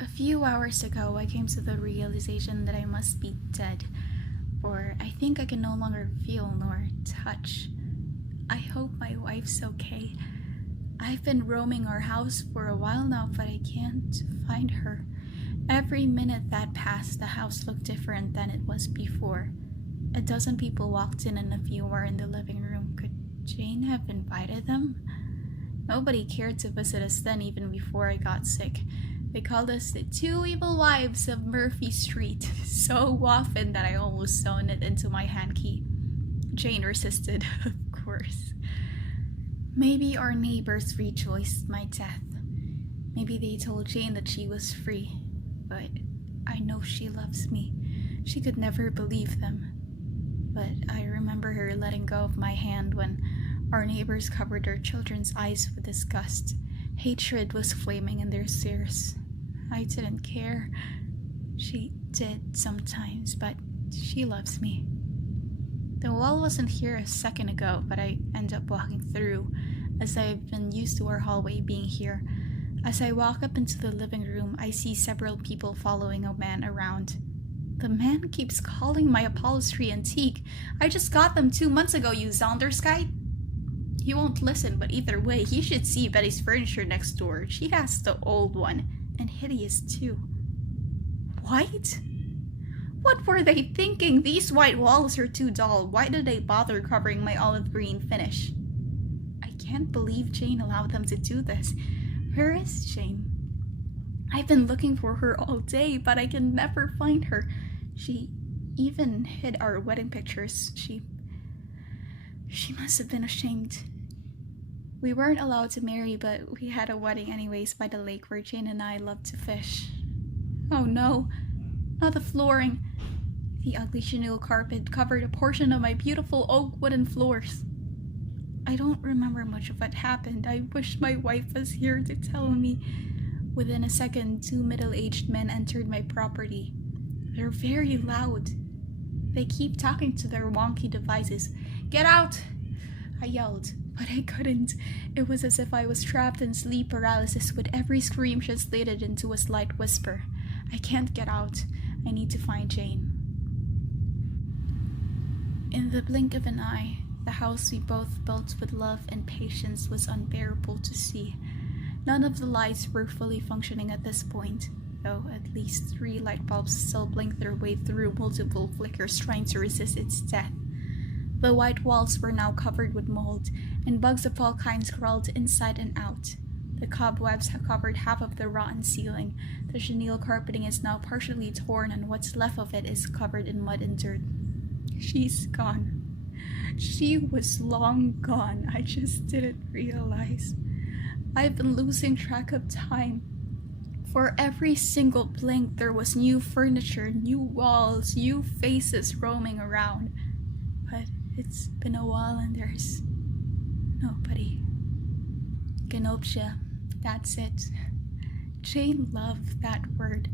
A few hours ago, I came to the realization that I must be dead, for I think I can no longer feel nor touch. I hope my wife's okay. I've been roaming our house for a while now, but I can't find her. Every minute that passed, the house looked different than it was before. A dozen people walked in and a few were in the living room. Could Jane have invited them? Nobody cared to visit us then, even before I got sick. They called us the two evil wives of Murphy Street so often that I almost sewn it into my handkey. Jane resisted, of course. Maybe our neighbors rejoiced my death. Maybe they told Jane that she was free. But I know she loves me. She could never believe them. But I remember her letting go of my hand when our neighbors covered their children's eyes with disgust. Hatred was flaming in their stares. I didn't care. She did sometimes, but she loves me. The wall wasn't here a second ago, but I end up walking through, as I've been used to our hallway being here. As I walk up into the living room, I see several people following a man around. The man keeps calling my upholstery antique. I just got them 2 months ago, you Zonderskite. He won't listen, but either way, he should see Betty's furniture next door. She has the old one, and hideous too. White? What were they thinking? These white walls are too dull. Why did they bother covering my olive green finish? I can't believe Jane allowed them to do this. Where is Jane? I've been looking for her all day, but I can never find her. She even hid our wedding pictures. She must have been ashamed. We weren't allowed to marry, but we had a wedding anyways by the lake where Jane and I loved to fish. Oh no, not the flooring. The ugly chenille carpet covered a portion of my beautiful oak wooden floors. I don't remember much of what happened. I wish my wife was here to tell me. Within a second, 2 middle-aged men entered my property. They're very loud. They keep talking to their wonky devices. Get out! I yelled, but I couldn't. It was as if I was trapped in sleep paralysis, with every scream translated into a slight whisper. I can't get out. I need to find Jane. In the blink of an eye, the house we both built with love and patience was unbearable to see. None of the lights were fully functioning at this point, though at least 3 light bulbs still blinked their way through multiple flickers trying to resist its death. The white walls were now covered with mold, and bugs of all kinds crawled inside and out. The cobwebs have covered half of the rotten ceiling. The chenille carpeting is now partially torn, and what's left of it is covered in mud and dirt. She's gone. She was long gone. I just didn't realize. I've been losing track of time. For every single blink, there was new furniture, new walls, new faces roaming around. But it's been a while and there's nobody. Ganoptia, that's it. Jane loved that word.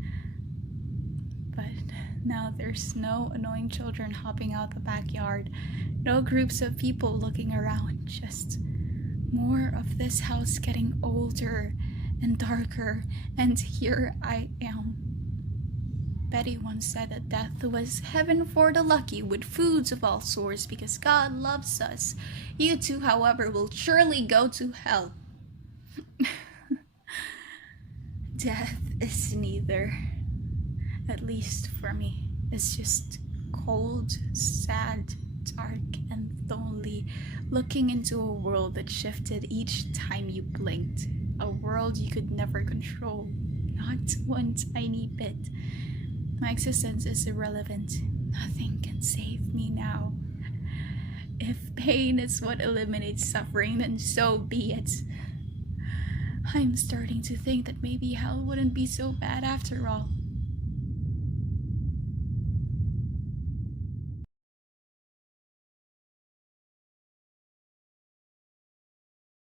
But now there's no annoying children hopping out the backyard, no groups of people looking around, just more of this house getting older and darker, and here I am. Betty once said that death was heaven for the lucky, with foods of all sorts, because God loves us. You two, however, will surely go to hell. Death is neither. At least for me. It's just cold, sad, dark, and lonely, looking into a world that shifted each time you blinked. A world you could never control, not one tiny bit. My existence is irrelevant. Nothing can save me now. If pain is what eliminates suffering, then so be it. I'm starting to think that maybe hell wouldn't be so bad after all.